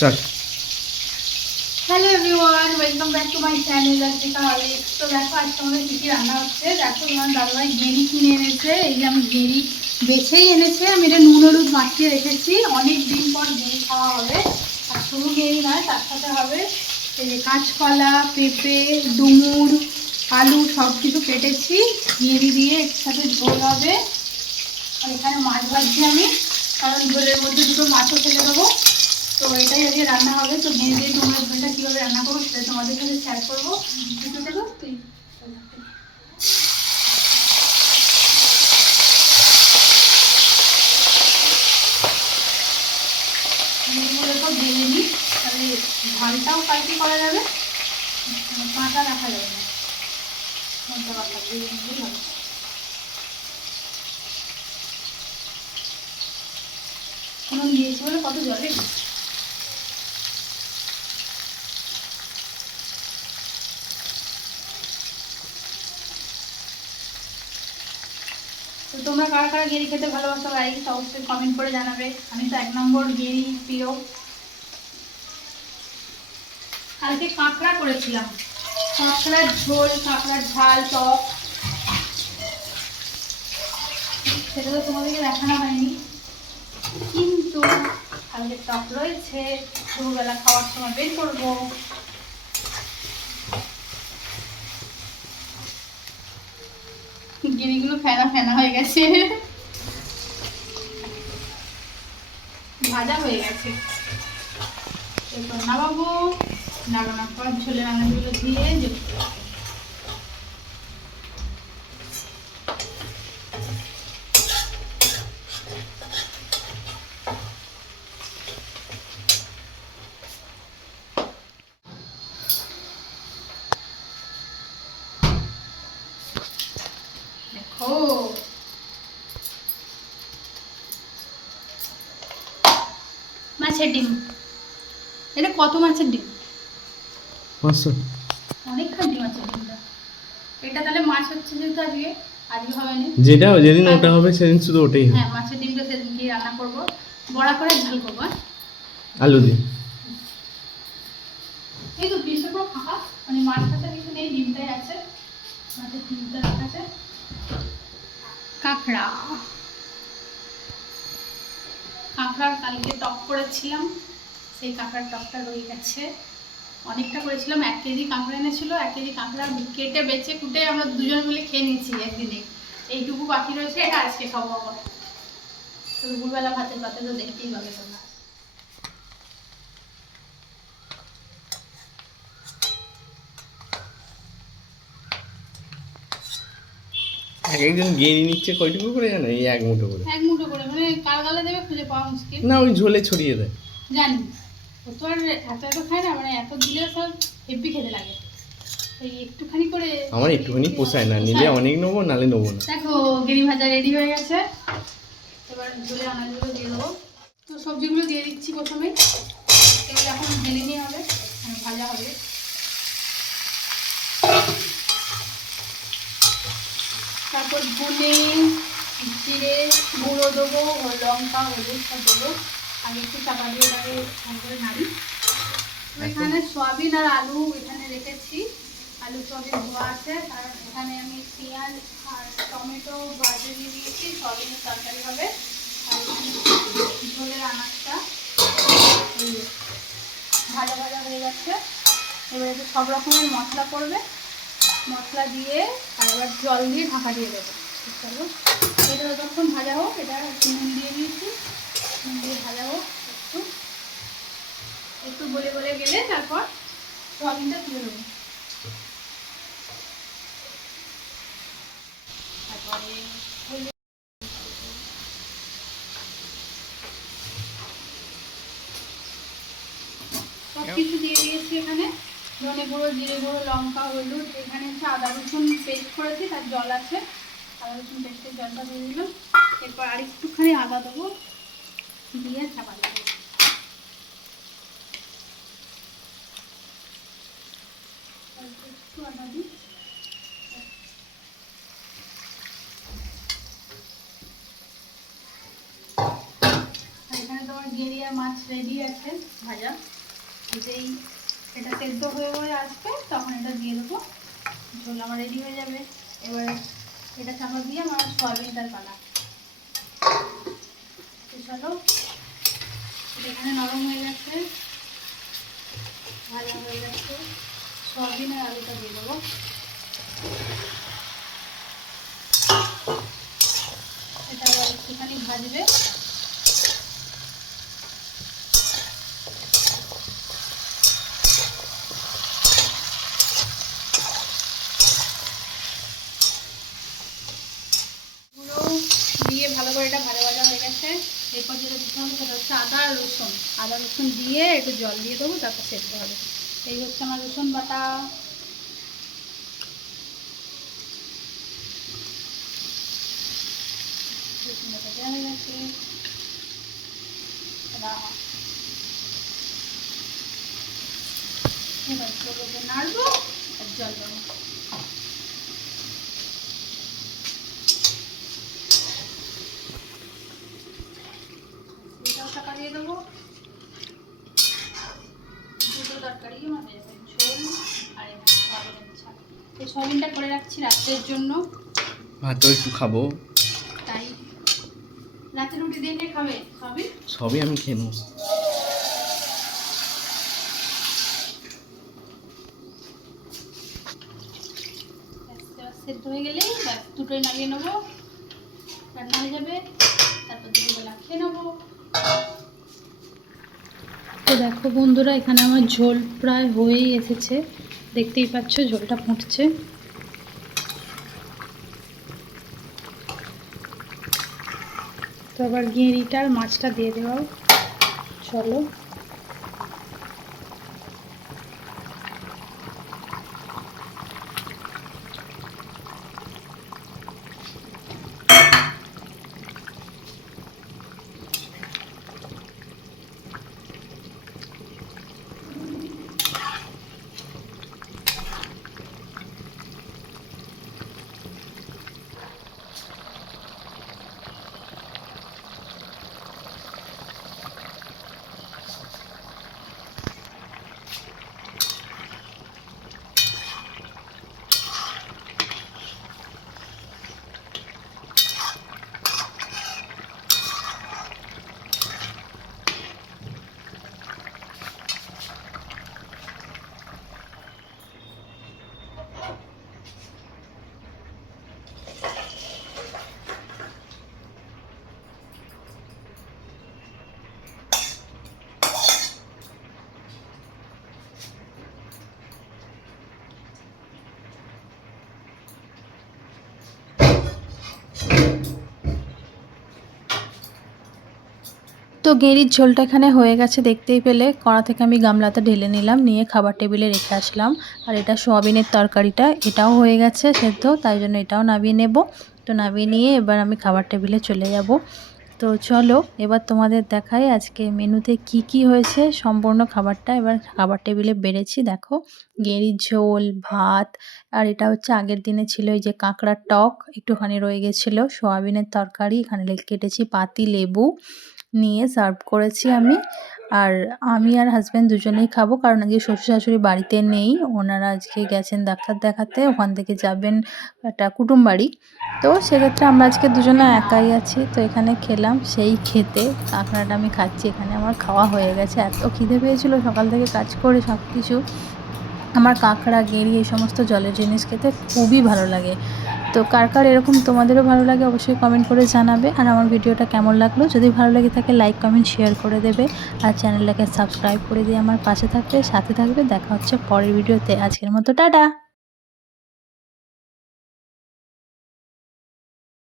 Start. Hello everyone, welcome back to my channel Radhika Horlicks. তো দেখো আজকে আমাদের কী কী রান্না হচ্ছে। দেখো তোমার দাদাভাই গেঁড়ি কিনে এনেছে। এই যে আমি গেঁড়ি বেছেই এনেছে, আমি এটা নুন হলুদ মাখিয়ে রেখেছি। অনেক দিন পর গেঁড়ি খাওয়া হবে। আর শুধু গেঁড়ি নয়, তার সাথে হবে এই যে কাঁচকলা, পেঁপে, ডুমুর, আলু সব কিছু কেটেছি। গেঁড়ি দিয়ে একসাথে ঝোল হবে। আর এখানে মাছ ভাজছি আমি, কারণ ঝোলের মধ্যে দুটো মাছও ফেলে দেবো। তো এটাই আজকে রান্না হবে। তো গেঁড়ি দিয়ে ডুমুরের ঝোলটা কীভাবে রান্না করবো সেটা তোমাদের সাথে শেয়ার করবো। গেঁড়িগুলো তো ভেজে নিই, তাহলে ঝালটাও কালকে করা যাবে, কাঁচা রাখা যাবে না। কোনো দিয়েছি বলে কত জলে তো তোমরা কারা কারা গেঁড়ি খেতে ভালোবাসো গাইস, অবশ্যই কমেন্ট করে জানাবে। আমি তো 1 নম্বর গেঁড়ি প্রিয়। কালকে কাঁকড়া করেছিলাম, কাঁকড়ার ঝোল, কাঁকড়ার ঝাল, টক। সেটা তো তোমাদেরকে দেখানো হয়নি, কিন্তু কালকে টক রয়েছে, দুপুরবেলা খাওয়ার সময় বের করবো। গিরিগুলো ফেনা ফেনা হয়ে গেছে, ভাজা হয়ে গেছে। এরপর নামাবো, নামানোর পর ঝোলের আনাজগুলো দিয়ে দেখো। মাছের ডিম, এটা কত মাছের ডিম? 500। অনেকখানি মাছের ডিমটা। এটা তাহলে মাছ হচ্ছে যেহেতু আজকে, আজকে হবে না, যেটা যেদিন ওটা হবে সেদিন শুধু ওটাই হবে। হ্যাঁ, মাছের ডিমটা সেদিন কি রান্না করবো, বড়া করে ঝাল করবো। আলু দিয়ে। এই তো পিসটা পুরো ফাঁকা, মানে মাছ কাটা কিছু নেই, ডিমটাই আছে, মাছের ডিমটা রাখা আছে। কাঁকড়া, কাঁকড়ার কালকে টক করেছিলাম, সেই কাঁকড়ার টকটা রয়ে গেছে। অনেকটা করেছিলাম, 1 কেজি কাঁকড়া এনেছিল। 1 কেজি কাঁকড়া কেটে বেছে কুটে আমরা দুজন মিলে খেয়ে নিয়েছি একদিনে। এইটুকু বাকি রয়েছে, এটা আজকে খাবো আবার। দুপুরবেলা ভাতের পাতে তো দেখতেই পাবে তোমরা। এক একজন গেঁড়ি নিচ্ছে কয়টুকু করে জানো? এই 1 মুঠো করে। 1 মুঠো করে, মানে কার গালে দেবে খুঁজে পাওয়া মুশকিল। না, ওই ঝোলে ছড়িয়ে দেয়। জানি, ও তো আর এত এত খায় না, মানে এত দিলে সব হেভি খেতে লাগে। এই একটুখানি করে আমার একটুখানি পোষায় না, নিলে অনেক নেবো, নালে নেবো না। দেখো গেঁড়ি ভাজা রেডি হয়ে গেছে। এবার ঝোলে আনাজগুলো দিয়ে দেবো। তো সবজিগুলো দিয়ে দিচ্ছি প্রথমে, এগুলো এখন ঢেলে নিয়ে হবে, ভাজা হবে। তারপর ধনে জিরে গুঁড়ো দেবো, লঙ্কা, হলুদ সব দেবো। আগে একটু চাপা দিয়ে এটাকে ভালো করে নাড়ি। এখানে সয়াবিন আর আলু এখানে রেখেছি, আলু সয়াবিন ধোয়া আছে। আর এখানে আমি পেঁয়াজ আর টমেটো ভাজে দিয়ে দিয়েছি, সয়াবিনের তরকারি হবে। আর ঝোলের আনাজটা ভাজা ভাজা হয়ে যাচ্ছে। এবারে তো সব রকমের মশলা পড়বে, মশলা দিয়ে আর এবার জল দিয়ে ঢাকা দিয়ে দেবো। চলো এটা যতক্ষণ ভাজা হোক, এটা নুন দিয়ে দিয়েছি, নুন দিয়ে ভাজা হোক একটু, একটু গলে গলে গেলে তারপর সয়াবিনটা তুলে দেবো। তারপরে সব কিছু দিয়ে দিয়েছি এখানে, ধনে গুঁড়ো, জিরে গুঁড়ো, লঙ্কা, হলুদ। এখানে হচ্ছে আদা রসুন পেস্ট করেছি, তার জল আছে, আদা রসুন পেস্টের জলটা দিয়ে দিলাম। এরপর আর একটুখানি আদা দেবো, দিয়ে চাপা দেবো। একটু আদা দিই, আর এখানে তোমার গেঁড়ি আর মাছ রেডি আছে ভাজা। যেই এটা সেদ্ধ হয়ে হয়ে আসবে তখন এটা দিয়ে দেবো, ঝোল আমার রেডি হয়ে যাবে। এবার এটা চাপা দিয়ে আমার সয়াবিনটার পালা। চলো, এটা এখানে নরম হয়ে গেছে, ভাজা হয়ে গেছে। সয়াবিন আর আলুটা দিয়ে দেবো। এটা আবার একটুখানি ভাজবে। দিয়ে ভালো করে এটা ভাজা ভাজা হয়ে গেছে। এরপর যেটা দিতে হবে সেটা হচ্ছে আদা আর রসুন। আদা রসুন দিয়ে একটু জল দিয়ে দেবো, তারপর সেদ্ধ হবে। এই হচ্ছে আমার রসুন বাটা। রসুন বাটা দেওয়া হয়ে গেছে। এবার ছোটোকে নাড়বো আর জল দেবো। টাকা দিয়ে দেবো। দুটো তরকারি আমার হয়ে যাবে, ঝোল আর সয়াবিনের ছাল। এই সয়াবিনটা করে রাখছি রাত্রের জন্য, ভাতও একটু খাবো, তাই রাতে রুটি দিয়ে কে খাবে? সবই আমি খেয়ে নেবো। সেদ্ধ হয়ে গেলেই ব্যাস দুটোই নামিয়ে নেবো, রান্না হয়ে যাবে। তারপর দুপুরবেলা খেয়ে নেবো। তো দেখো বন্ধুরা, এখানে আমার ঝোল প্রায় হয়েই এসেছে, দেখতেই পাচ্ছ ঝোলটা ফুটছে। তো আবার গেঁড়িটার মাছটা দিয়ে দেওয়া। চলো, তো গেঁড়ির ঝোলটা এখানে হয়ে গেছে দেখতেই পেলে। কড়া থেকে আমি গামলাতে ঢেলে নিলাম, নিয়ে খাবার টেবিলে রেখে আসলাম। আর এটা সোয়াবিনের তরকারিটা, এটাও হয়ে গেছে সেদ্ধ, তাই জন্য এটাও নামিয়ে নেব। তো নামিয়ে নিয়ে এবার আমি খাবার টেবিলে চলে যাব। তো চলো এবার তোমাদের দেখাই আজকে মেনুতে কি কি হয়েছে সম্পূর্ণ খাবারটা। এবার খাবার টেবিলে বেড়েছি, দেখো গেঁড়ির ঝোল, ভাত, আর এটা হচ্ছে আগের দিনে ছিল এই যে কাঁকড়ার টক একটুখানি রয়ে গেছিলো, সোয়াবিনের তরকারি, এখানে কেটেছি পাতি লেবু নিয়ে সার্ভ করেছি আমি। আর আমি আর হাজব্যান্ড দুজনেই খাবো, কারণ আজকে শ্বশুর শাশুড়ি বাড়িতে নেই, ওনারা আজকে গেছেন ডাক্তার দেখাতে, ওখান থেকে যাবেন একটা কুটুম বাড়ি। তো সেক্ষেত্রে আমরা আজকে দুজনে একাই আছি। তো এখানে খেলাম, সেই খেতে কাঁকড়াটা আমি খাচ্ছি। এখানে আমার খাওয়া হয়ে গেছে, এত খিদে পেয়েছিল সকাল থেকে কাজ করে সব কিছু। আমার কাঁকড়া, গেঁড়ি এই সমস্ত জলের জিনিস খেতে খুবই ভালো লাগে। তো কার কার এরকম তোমাদেরও ভালো লাগে অবশ্যই কমেন্ট করে জানাবে। আর আমার ভিডিওটা কেমন লাগলো, যদি ভালো লাগে থাকে লাইক কমেন্ট শেয়ার করে দেবে। আর চ্যানেলটাকে সাবস্ক্রাইব করে দিয়ে আমার পাশে থাকবে, সাথে থাকবে। দেখা হচ্ছে পরের ভিডিওতে। আজকের মতো টাটা।